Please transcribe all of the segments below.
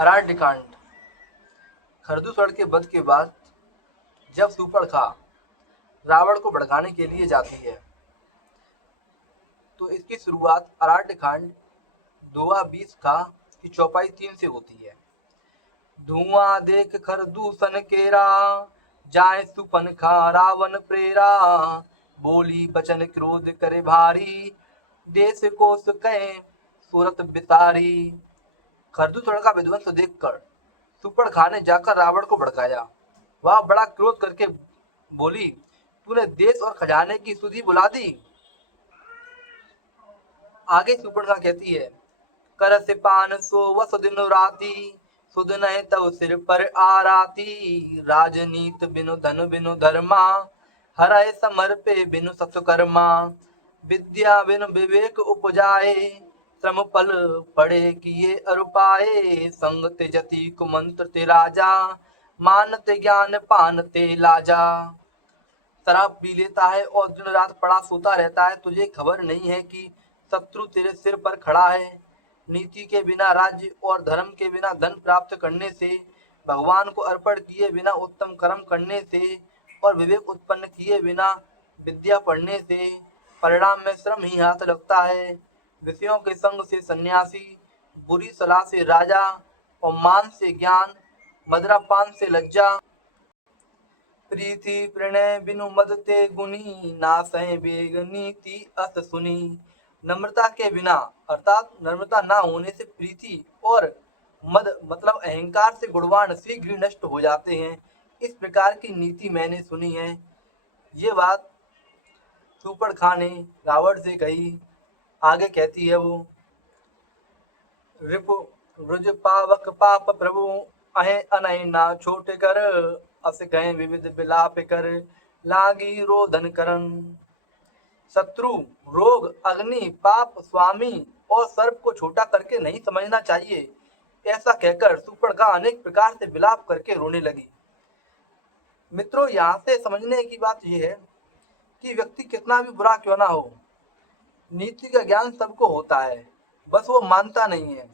अराध्यकांड। खरदूषण के वध के बाद जब सूर्पणखा रावण को भड़काने के लिए जाती है तो इसकी शुरुआत अराध्यकांड धुआं 20 का की चौपाई 3 से होती है। धुआं देख खरदूषण केरा, जाए सुपनखा रावण प्रेरा, बोली बचन क्रोध करे भारी, देश कोस कहे सूरत बिसारी। खरदूषण का विध्वंस देखकर सूर्पणखा ने जाकर रावण को भड़काया। वह बड़ा क्रोध करके बोली, तूने देश और खजाने की सुधि बुला दी। आगे सूर्पणखा कहती है, कर से पान सो वस दिन राती, सुध नह तव सिर पर आराती, राजनीत बिनु धन बिनु धर्मा, हरय समर पे बिनु सत्कर्मा, विद्या बिनु विवेक उपजाए, श्रम फल पड़े किए अरुपाए, संग त्यजति कुमंत्र ते राजा, मानते ज्ञान पानते लाजा। शराब पी लेता है और दिन रात पड़ा सोता रहता है, तुझे खबर नहीं है कि शत्रु तेरे सिर पर खड़ा है। नीति के बिना राज्य और धर्म के बिना धन प्राप्त करने से, भगवान को अर्पण किए बिना उत्तम कर्म करने से और विवेक उत्पन्न किए बिना विद्या पढ़ने से परिणाम में श्रम ही हाथ लगता है। विषयों के संग से सन्यासी, बुरी सलाह से राजा और मान से ज्ञान, मदिरापान से लज्जा, प्रीति प्रणय बिनु मद ते गुनी, नासै बेग नीति अस सुनी। नम्रता के बिना अर्थात नम्रता ना होने से प्रीति और मद मतलब अहंकार से गुणवान शीघ्र नष्ट हो जाते हैं। इस प्रकार की नीति मैंने सुनी है। ये बात सूर्पणखा ने रावण से कही। आगे कहती है वो, रिपु रुज पावक पाप प्रभु, अहे अनय ना छोटे कर, अस गए विविध विलाप कर, लागी रोदन करन। शत्रु, रोग, अग्नि, पाप, स्वामी और सर्प को छोटा करके नहीं समझना चाहिए। ऐसा कहकर सूर्पणखा अनेक प्रकार से विलाप करके रोने लगी। मित्रों, यहाँ से समझने की बात यह है कि व्यक्ति कितना भी बुरा क्यों ना हो, नीति का ज्ञान सबको होता है, बस वो मानता नहीं है।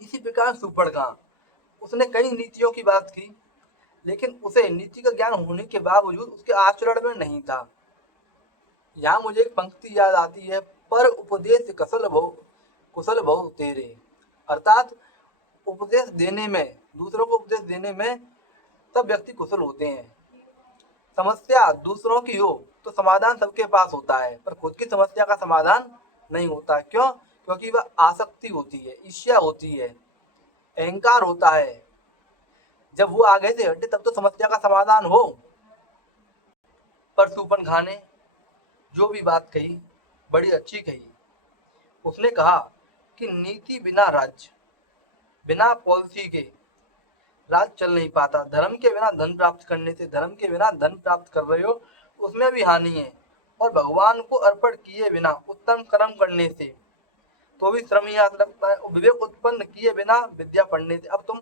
इसी प्रकार सूर्पणखा, उसने कई नीतियों की बात की, लेकिन उसे नीति का ज्ञान होने के बावजूद उसके आचरण में नहीं था। यहाँ मुझे एक पंक्ति याद आती है, पर उपदेश कुशल बहु तेरे। अर्थात उपदेश देने में, दूसरों को उपदेश देने में सब व्यक्ति कुशल होते हैं। समस्या दूसरों की हो तो समाधान सबके पास होता है, पर खुद की समस्या का समाधान नहीं होता। क्यों? क्योंकि वह आसक्ति होती है, ईर्ष्या होती है, अहंकार होता है। जब वो आगे से हटे तब तो समस्या का समाधान हो। पर सूर्पणखा ने जो भी बात कही बड़ी अच्छी कही। उसने कहा कि नीति बिना राज्य, बिना पॉलिसी के राज चल नहीं पाता। धर्म के बिना धन प्राप्त करने से, धर्म के बिना धन प्राप्त कर रहे हो उसमें भी हानि है, और भगवान को अर्पण किए बिना उत्तम कर्म करने से तो भी श्रम ही हाथ लगता है, और विवेक उत्पन्न किए बिना विद्या पढ़ने से। अब तुम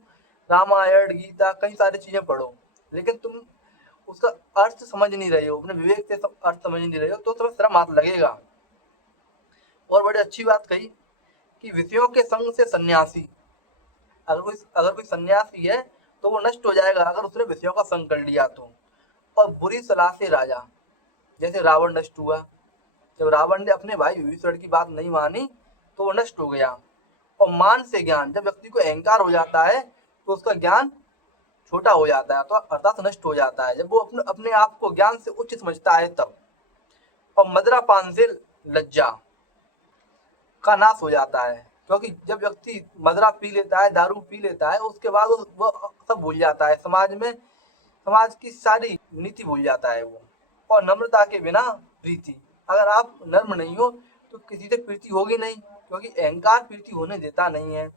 रामायण, गीता, कई सारी चीजें पढ़ो, लेकिन तुम उसका अर्थ समझ नहीं रहे हो, अपने विवेक से अर्थ समझ नहीं रहे हो, तो तुम्हें श्रम हाथ लगेगा। और बड़ी अच्छी बात कही कि विषयों के संग से सन्यासी, अगर कोई सन्यासी है तो वो नष्ट हो जाएगा अगर उसने विषयों का संग कर लिया तो। और बुरी सलाह से राजा, जैसे रावण नष्ट हुआ, जब रावण ने अपने भाई विभीषण की बात नहीं मानी तो वो नष्ट हो गया। और मान से ज्ञान, जब व्यक्ति को अहंकार हो जाता है तो उसका ज्ञान छोटा हो जाता है, तो अर्थात नष्ट हो जाता है, जब वो अपने आप को ज्ञान से उच्च समझता है तब। और मदिरापान से लज्जा का नाश हो जाता है, क्योंकि जब व्यक्ति मदिरा पी लेता है, दारू पी लेता है, उसके बाद वो सब भूल जाता है, समाज में समाज की सारी नीति भूल जाता है वो। और नम्रता के बिना प्रीति, अगर आप नम्र नहीं हो तो किसी से प्रीति होगी नहीं, क्योंकि अहंकार प्रीति होने देता नहीं है।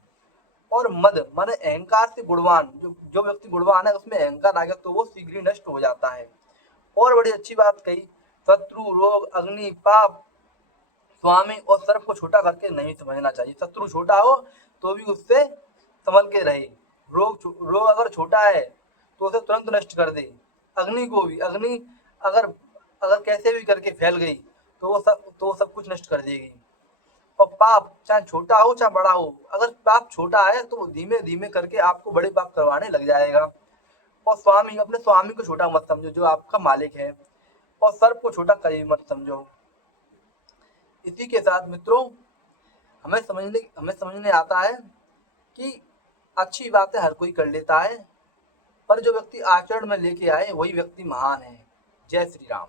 और मद माने अहंकार से गुणवान, जो व्यक्ति गुणवान है उसमें अहंकार आ गया तो वो शीघ्र नष्ट हो जाता है। और बड़ी अच्छी बात कही, शत्रु, रोग, अग्नि, पाप, स्वामी और सर्प को छोटा करके नहीं समझना चाहिए। शत्रु छोटा हो तो भी उससे संभल के रहे। रोग अगर छोटा है तो उसे तुरंत नष्ट कर दे। अग्नि को भी, अग्नि अगर अगर कैसे भी करके फैल गई तो वो सब कुछ नष्ट कर देगी। और पाप चाहे छोटा हो चाहे बड़ा हो, अगर पाप छोटा है तो वो धीमे धीमे करके आपको बड़े पाप करवाने लग जाएगा। और स्वामी, अपने स्वामी को छोटा मत समझो जो आपका मालिक है, और सर्प को छोटा कभी मत समझो। इसी के साथ मित्रों, हमें समझने आता है कि अच्छी बातें हर कोई कर लेता है, पर जो व्यक्ति आचरण में लेके आए वही व्यक्ति महान है। जय श्री राम।